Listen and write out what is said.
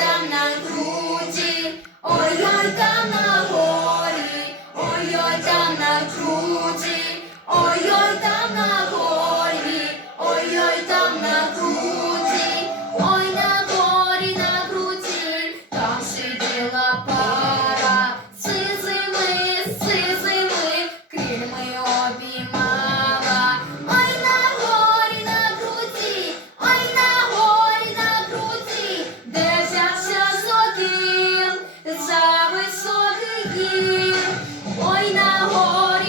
там на груді, ой, ой там на. ой на горі.